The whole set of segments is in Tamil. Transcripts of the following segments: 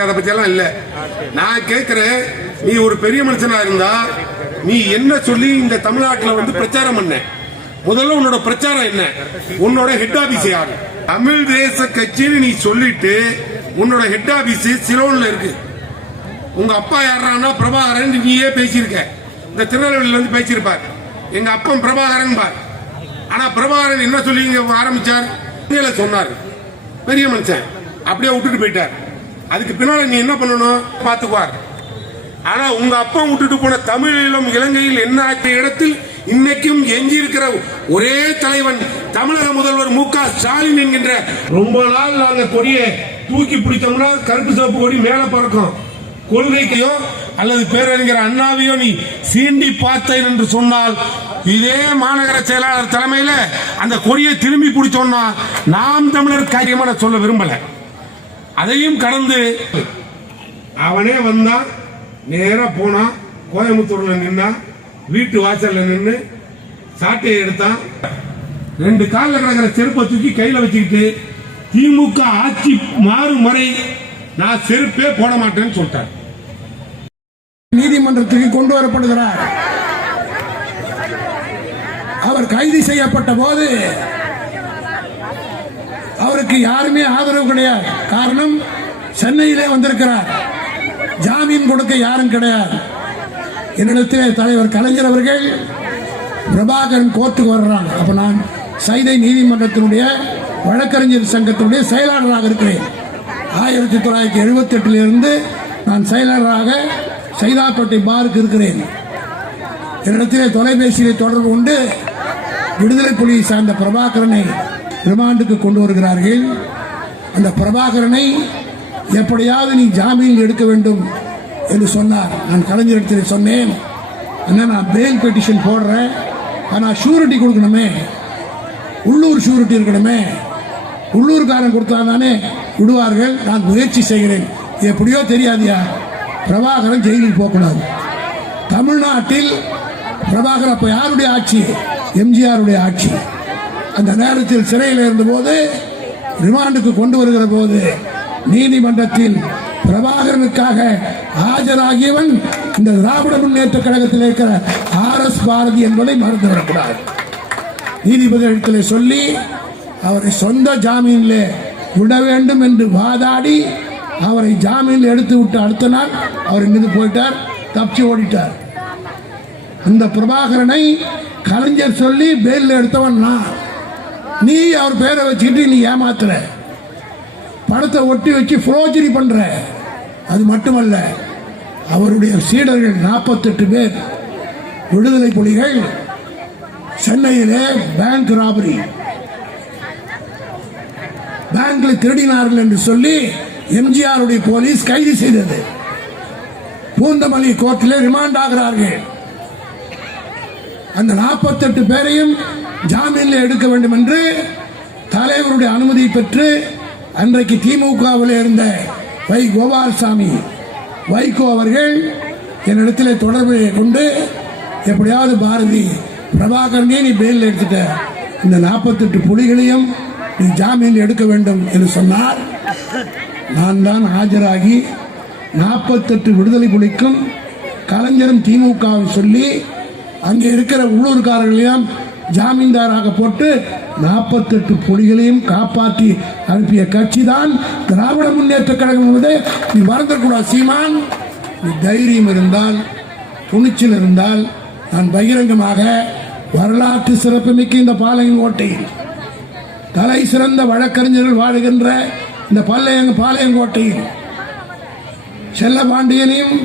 அதை பத்தியெல்லாம் இல்ல. நான் கேட்கிறேன் நீ ஒரு பெரிய மனுஷனா இருந்தா நீ என்ன சொல்லி இந்த தமிழ்நாட்டில் வந்து பிரச்சாரம் பண்ண? முதல்ல உன்னோட பிரச்சாரம் என்ன? உன்னோட ஹெட் ஆபீஸ் யாரு? தமிழ் தேச கட்சின்னு நீ சொல்லிட்டு உன்னோட ஹெட் ஆபீஸ் சிலோன்ல இருக்கு. உங்க அப்பா யாரானா பிரபாகரன் நீயே பேசியிருக்க. இந்த திருநெல்வேலியில இருந்து பேசியிருப்பார். எங்க அப்பன் பிரபாகரன் பார். ஆனா பிரபாகரன் என்ன சொல்லி இங்க ஆரம்பிச்சார்? சொன்னார். பெரிய மனுஷன். அப்படியே விட்டுட்டு போயிட்டார். அதுக்கு பின்னால் நீ என்ன பண்ணணும்? பார்த்துக்குவார். ஆனா உங்க அப்பா விட்டுட்டு போன தமிழிலும் இலங்கையில் என்ன ஆகிய இடத்தில் இன்னைக்கும் எஞ்சி இருக்கிற ஒரே தலைவன் தமிழக முதல்வர் மு க ஸ்டாலின் என்கின்ற ரொம்ப நாள் நாங்க கொடியை தூக்கி பிடித்தோம்னா கருப்பு சிவப்பு கொடி மேல பறக்கும். கொள்கைக்கையோ அல்லது பேரறிஞர் அண்ணாவையோ நீ சீண்டி பார்த்தேன் என்று சொன்னால் இதே மாநகர செயலாளர் தலைமையில அந்த கொடியை திரும்பி பிடிச்சோம்னா நாம் தமிழர் காரியமான சொல்ல விரும்பல. அதையும் கடந்து அவனே வந்தான் நேரா போனான் கோயம்புத்தூர்ல நின்னா வீட்டு வாசல்ல நின்னு சாட்டையை எடுத்தான் ரெண்டு காலில் கிடக்கிற செருப்பை தூக்கி கையில வச்சுக்கிட்டு திமுக ஆட்சி மாறும் வரை நான் செருப்பே போட மாட்டேன்னு சொல்லிட்டார். நீதிமன்றத்துக்கு கொண்டு வரப்படுகிறார். அவர் கைது செய்யப்பட்ட போது அவருக்கு யாருமே ஆதரவு கிடையாது. காரணம் சென்னையிலே வந்திருக்கிறார். ஜாமீன் கொடுக்க யாரும் கிடையாது. என்னிடத்திலே தலைவர் கலைஞர் அவர்கள் பிரபாகரன் கோர்ட்டுக்கு வர்றாங்க அப்ப நான் சைதை நீதிமன்றத்தினுடைய வழக்கறிஞர் சங்கத்தினுடைய செயலாளராக இருக்கிறேன். ஆயிரத்தி தொள்ளாயிரத்தி எழுபத்தி எட்டிலிருந்து நான் செயலாளராக சைதாப்பேட்டை பாருக்கு இருக்கிறேன். என்னிடத்திலே தொலைபேசியில் தொடர்பு கொண்டு விடுதலை புலியை சார்ந்த பிரபாகரனை ரிமாண்டுக்கு கொண்டு வருகிறார்கள். அந்த பிரபாகரனை எப்படியாவது நீ ஜாமீன் எடுக்க வேண்டும் என்று சொன்னார். நான் கலைஞரிடத்தில் சொன்னேன் என்ன நான் பெயில் பெட்டிஷன் போடுறேன். ஆனால் ஷூரிட்டி கொடுக்கணுமே. உள்ளூர் ஷூரிட்டி இருக்கணுமே. உள்ளூர்காரன் கொடுத்தா தானே. விடுவார்கள். நான் முயற்சி செய்கிறேன். எப்படியோ தெரியாதியா? பிரபாகரன் ஜெயிலில் போகக்கூடாது. தமிழ்நாட்டில் பிரபாகர் அப்போ யாருடைய ஆட்சி? எம்ஜிஆருடைய ஆட்சி. அந்த நேரத்தில் சிறையில் இருந்தபோது ரிமாண்டுக்கு கொண்டு வருகிற போது நீதிமன்றத்தில் பிரபாகரனுக்காக ஆஜராகியவன் இந்த திராவிட முன்னேற்ற கழகத்தில் இருக்கிற ஆர் எஸ் பாரதி என்பதை மறந்துவிடக்கூடாது. நீதிபதியிடத்தில் சொல்லி அவரை சொந்த ஜாமீனில் விட வேண்டும் என்று வாதாடி அவரை ஜாமீனில் எடுத்து விட்டு அடுத்த நாள் அவர் இங்கிருந்து போயிட்டார் தப்பிச்சு ஓடிட்டார். அந்த பிரபாகரனை கலைஞர் சொல்லி பெயில் எடுத்தவன் நான். நீ அவர் பேரை வச்சுக்கிட்டு நீ ஏமாத்துற. பணத்தை ஒட்டி வச்சு ஃப்ரோஜரி பண்ற. அது மட்டுமல்ல அவருடைய சீடர்கள் நாற்பத்தெட்டு பேர். விடுதலை புலிகள் சென்னையிலே பேங்க் ராபரி பேங்க்ல திருடினார்கள் என்று சொல்லி எம்ஜிஆருடைய போலீஸ் கைது செய்தது. பூந்தமல்லி கோர்ட்டில் ரிமாண்ட் ஆகிறார்கள். அந்த நாற்பத்தெட்டு பேரையும் ஜாமீனில் எடுக்க வேண்டும் என்று தலைவருடைய அனுமதி பெற்று அன்றைக்கு திமுகவில் இருந்த வை கோபாலசாமி வைகோ அவர்கள் என்னிடத்தில் தொடர்பு கொண்டு எப்படியாவது பாரதி பிரபாகரனே நீ பெயில் எடுத்துட்ட? இந்த நாற்பத்தெட்டு புலிகளையும் நீ ஜாமீன் எடுக்க வேண்டும் என்று சொன்னார். நான் தான் ஆஜராகி நாற்பத்தெட்டு விடுதலை புலிக்கும் கலைஞரும் திமுகவும் சொல்லி அங்கே இருக்கிற உள்ளூர்காரர்களையும் ஜாமீன்தாராக போட்டு நாற்பத்தெட்டு புலிகளையும் காப்பாற்றி அனுப்பிய கட்சி தான் திராவிட முன்னேற்ற கழகம் என்பதை நீ மறந்துடக்கூடாது சீமான். நீ தைரியம் இருந்தால் துணிச்சல் இருந்தால் நான் பகிரங்கமாக வரலாற்று சிறப்புமிக்க இந்த பாளையங்கோட்டையில் தலை சிறந்த வழக்கறிஞர்கள் வாழுகின்ற இந்த பல்லையங்க பாளையங்கோட்டையில் செல்ல பாண்டியனையும்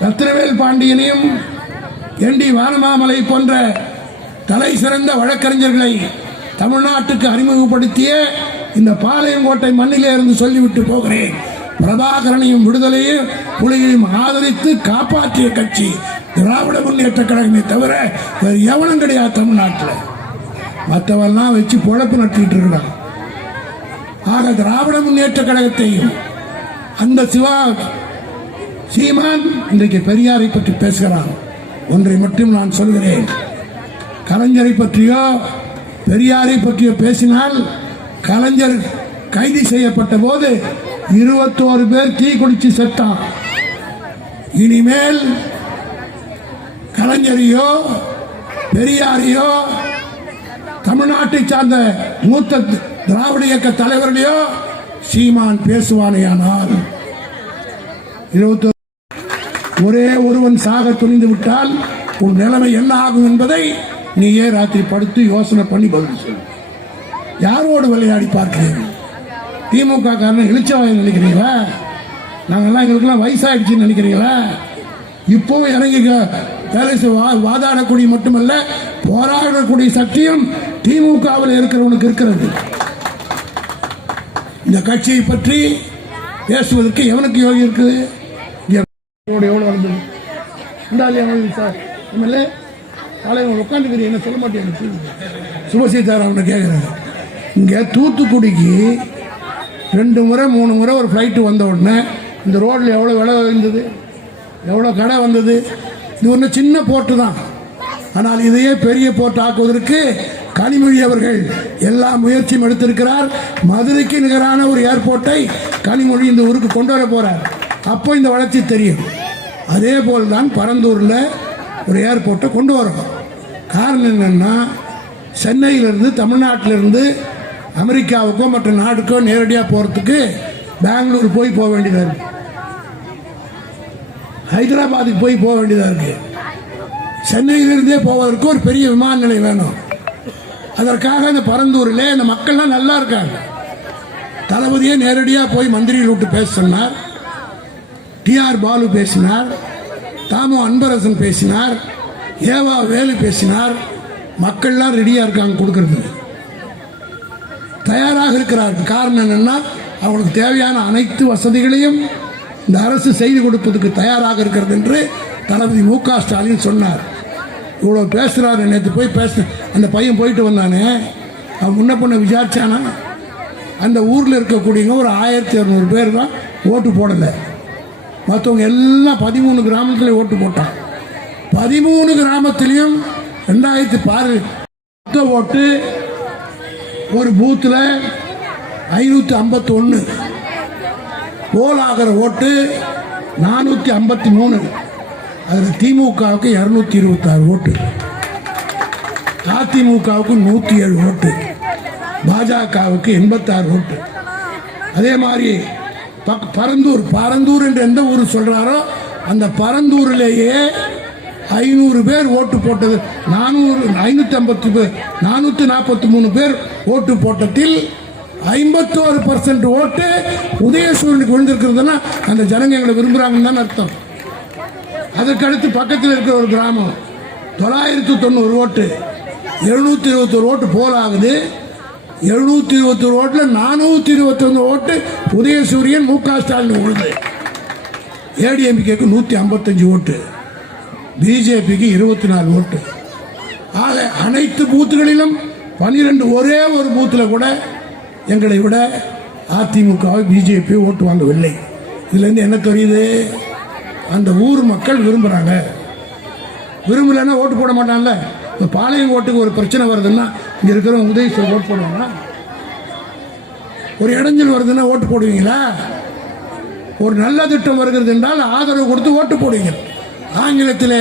ரத்னவேல் பாண்டியனையும் என் டி வானமாமலை போன்ற தலை சிறந்த வழக்கறிஞர்களை தமிழ்நாட்டுக்கு அறிமுகப்படுத்திய இந்த பாளையங்கோட்டை மண்ணிலே இருந்து சொல்லிவிட்டு போகிறேன். பிரபாகரனையும் விடுதலையும் புலிகளையும் ஆதரித்து காப்பாற்றிய கட்சி திராவிட முன்னேற்ற கழகமே தவிர வேறு எவனும் கிடையாது தமிழ்நாட்டில். மற்றவெல்லாம் வச்சு பொழப்பு நடத்திட்டு இருக்கிறான் ஆக திராவிட முன்னேற்ற கழகத்தையும் அந்த சிவா சீமான் இன்றைக்கு பெரியாரை பற்றி பேசுகிறான் ஒன்றை மட்டும் நான் சொல்கிறேன். கலைஞரை பற்றியோ பெரியாரை பற்றியோ பேசினால் கலைஞர் கைது செய்யப்பட்ட போது இருபத்தோரு பேர் தீ குடிச்சு செத்தான். இனிமேல் கலைஞரையோ பெரியாரையோ தமிழ்நாட்டை சார்ந்த மூத்த திராவிட இயக்க தலைவர்களையோ சீமான் பேசுவானேயானால் இருபத்தோரு ஒரே ஒருவன் சாக துணிந்து விட்டால் உன் நிலைமை என்ன ஆகும் என்பதை நீயே ராத்திரி படுத்து யோசனை பண்ணி பதில் சொல்லு. யாரோடு விளையாடி பார்க்கிறீர்கள் திமுக காரணம் இழிச்சவாய் நினைக்கிறீங்களா? நாங்கெல்லாம் எங்களுக்கெல்லாம் வயசாயிடுச்சுன்னு நினைக்கிறீங்களா? இப்போவும் இறங்கி வேலை வா- வாதாடக்கூடிய மட்டுமல்ல போராடக்கூடிய சக்தியும் திமுகவில் இருக்கிறவனுக்கு இருக்கிறது. இந்த கட்சியை பற்றி பேசுவதற்கு எவனுக்கு யோகி இருக்குது? எவ்வளோ வளர்ந்தது இந்த சார். எம்எல்ஏ தலைவர் உட்காந்துக்கிறீங்க என்ன சொல்ல மாட்டேன் சுபசீதாராமனை கேட்குறாரு இங்கே தூத்துக்குடிக்கு ரெண்டு முறை மூணு முறை ஒரு ஃப்ளைட்டு வந்த உடனே இந்த ரோட்டில் எவ்வளோ விலை இருந்தது எவ்வளோ கடை வந்தது? இது ஒன்று சின்ன போர்ட்டு தான். ஆனால் இதையே பெரிய போர்ட் ஆக்குவதற்கு கனிமொழி அவர்கள் எல்லா முயற்சியும் எடுத்திருக்கிறார். மதுரைக்கு நிகரான ஒரு ஏர்போர்ட்டை கனிமொழி இந்த ஊருக்கு கொண்டு வர போகிறார் அப்போ இந்த வளர்ச்சி தெரியும். அதே போல் தான் பரந்தூரில் ஒரு ஏர்போர்ட்டை கொண்டு வரோம் காரணம் என்னென்னா சென்னையிலிருந்து தமிழ்நாட்டிலிருந்து அமெரிக்காவுக்கோ மற்ற நாடுக்கோ நேரடியாக போகிறதுக்கு பெங்களூர் போய் போக வேண்டியதாக இருக்கு. ஹைதராபாத்துக்கு போய் போக வேண்டியதாக இருக்கு. சென்னையிலிருந்தே போவதற்கு ஒரு பெரிய விமான நிலையம் வேணும். அதற்காக அந்த பரந்தூரில் இந்த மக்கள்லாம் நல்லா இருக்காங்க. தளபதியே நேரடியாக போய் மந்திரிகள் விட்டு பேச சொன்னார். டிஆர் பாலு பேசினார். தாமு அன்பரசன் பேசினார் ஏவா வேலு பேசினார் மக்கள்லாம் ரெடியாக இருக்காங்க கொடுக்கறது தயாராக இருக்கிறார்கள். காரணம் என்னென்னா அவங்களுக்கு தேவையான அனைத்து வசதிகளையும் இந்த அரசு செய்து கொடுப்பதற்கு தயாராக இருக்கிறது என்று தளபதி மு க ஸ்டாலின் சொன்னார். இவ்வளோ பேசுகிறாரு நேற்று போய் பேச அந்த பையன் போயிட்டு வந்தானே அவன் முன்ன பொண்ணை விசாரிச்சானா? அந்த ஊரில் இருக்கக்கூடியவங்க ஒரு ஆயிரத்தி இரநூறு பேர் தான் ஓட்டு போடலை. மற்றவங்க எல்லாம் பதிமூணு கிராமத்துலேயும் ஓட்டு போட்டான். பதிமூணு கிராமத்திலையும் ரெண்டாயிரத்தி பாரு மொத்த ஓட்டு ஒரு பூத்தில் ஐநூற்றி ஐம்பத்தி ஒன்று போல் ஆகிற ஓட்டு நானூற்றி ஐம்பத்தி மூணு. அதில் திமுகவுக்கு இரநூத்தி இருபத்தாறு ஓட்டு. அதிமுகவுக்கு நூற்றி ஏழு ஓட்டு. பாஜகவுக்கு எண்பத்தாறு ஓட்டு. அதே மாதிரி பரந்தூர் பரந்தூர் என்று எந்த ஊர் சொல்றாரோ அந்த பரந்தூரிலேயே ஐநூறு பேர் ஓட்டு போட்டது. நானூறு ஐநூற்றி ஐம்பத்தி நானூற்றி நாற்பத்தி மூணு பேர் ஓட்டு போட்டத்தில் ஐம்பத்தோரு பர்சன்ட் ஓட்டு உதயசூரனுக்கு விழுந்திருக்கிறதுனா அந்த ஜனங்க எங்களை விரும்புகிறாங்கன்னு தான் அர்த்தம். அதற்கடுத்து பக்கத்தில் இருக்கிற ஒரு கிராமம் தொள்ளாயிரத்து தொண்ணூறு ஓட்டு எழுநூற்றி இருபத்தொரு ஓட்டு போலாகுது. எழுநூத்தி இருபத்தி ஒரு இருபத்தொரு ஓட்டில் நானூற்றி இருபத்தொன்று ஓட்டு உதயசூரியன் மு க ஸ்டாலின் உழுது ஏடிஎம்கேக்கு நூற்றி ஐம்பத்தஞ்சு ஓட்டு. பிஜேபிக்கு இருபத்தி நாலு ஓட்டு. ஆக அனைத்து பூத்துகளிலும் பன்னிரெண்டு ஒரே ஒரு பூத்தில் கூட எங்களை விட அதிமுகவை பிஜேபி ஓட்டு வாங்கவில்லை. இதுலேருந்து என்ன தெரியுது? அந்த ஊர் மக்கள் விரும்புகிறாங்க விரும்பலைன்னா ஓட்டு போட மாட்டான்ல இப்போ பாளையம் ஓட்டுக்கு ஒரு பிரச்சனை வருதுன்னா இங்கே இருக்கிறவங்க உதவி செய்ய ஓட்டு போடுவாங்களா? ஒரு இடைஞ்சல் வருதுன்னா ஓட்டு போடுவீங்களா? ஒரு நல்ல திட்டம் வருகிறது என்றால் ஆதரவு கொடுத்து ஓட்டு போடுவீங்க. ஆங்கிலத்தில்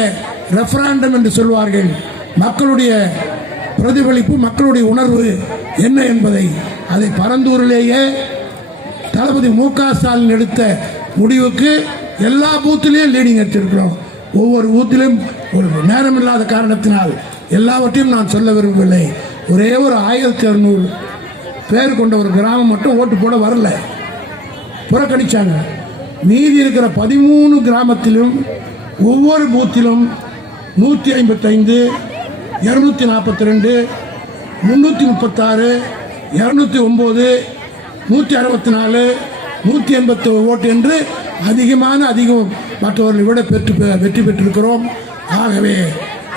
ரெஃபராண்டம் என்று சொல்வார்கள். மக்களுடைய பிரதிபலிப்பு மக்களுடைய உணர்வு என்ன என்பதை அதை பரந்தூரிலேயே தளபதி மு க ஸ்டாலின் எடுத்த முடிவுக்கு எல்லா பூத்திலையும் லீடிங் எடுத்திருக்கிறோம். ஒவ்வொரு பூத்திலும் ஒரு நேரம் இல்லாத காரணத்தினால் எல்லாவற்றையும் நான் சொல்ல விரும்பவில்லை. ஒரே ஒரு ஆயிரத்தி அறுநூறு பேர் கொண்ட ஒரு கிராமம் மட்டும் ஓட்டு போட வரல. புறக்கணிச்சாங்க. மீதி இருக்கிற பதிமூணு கிராமத்திலும் ஒவ்வொரு பூத்திலும் நூற்றி ஐம்பத்தைந்து இரநூத்தி நாற்பத்தி ரெண்டு முந்நூற்றி முப்பத்தாறு இரநூத்தி ஒம்பது நூற்றி அறுபத்தி நாலு நூற்றி எண்பத்தி ஓட்டு என்று அதிகமான அதிகம் மற்றவர்களை விட பெற்று பெ- வெற்றி பெற்றிருக்கிறோம். ஆகவே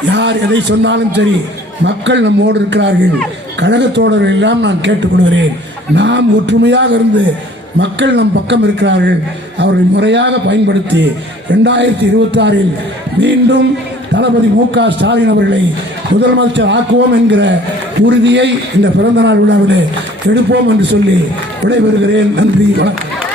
யார் எதை சொன்னாலும் சரி மக்கள் நம்மோடு இருக்கிறார்கள். கழகத்தோடர்கள் எல்லாம் நான் கேட்டுக்கொள்கிறேன். நாம் ஒற்றுமையாக இருந்து மக்கள் நம் பக்கம் இருக்கிறார்கள். அவர்களை முறையாக பயன்படுத்தி ரெண்டாயிரத்தி இருபத்தாறில் மீண்டும் தளபதி மு க ஸ்டாலின் அவர்களை முதலமைச்சர் ஆக்குவோம் என்கிற உறுதியை இந்த பிறந்தநாள் விழாவிலே எடுப்போம் என்று சொல்லி விடைபெறுகிறேன். நன்றி வணக்கம்.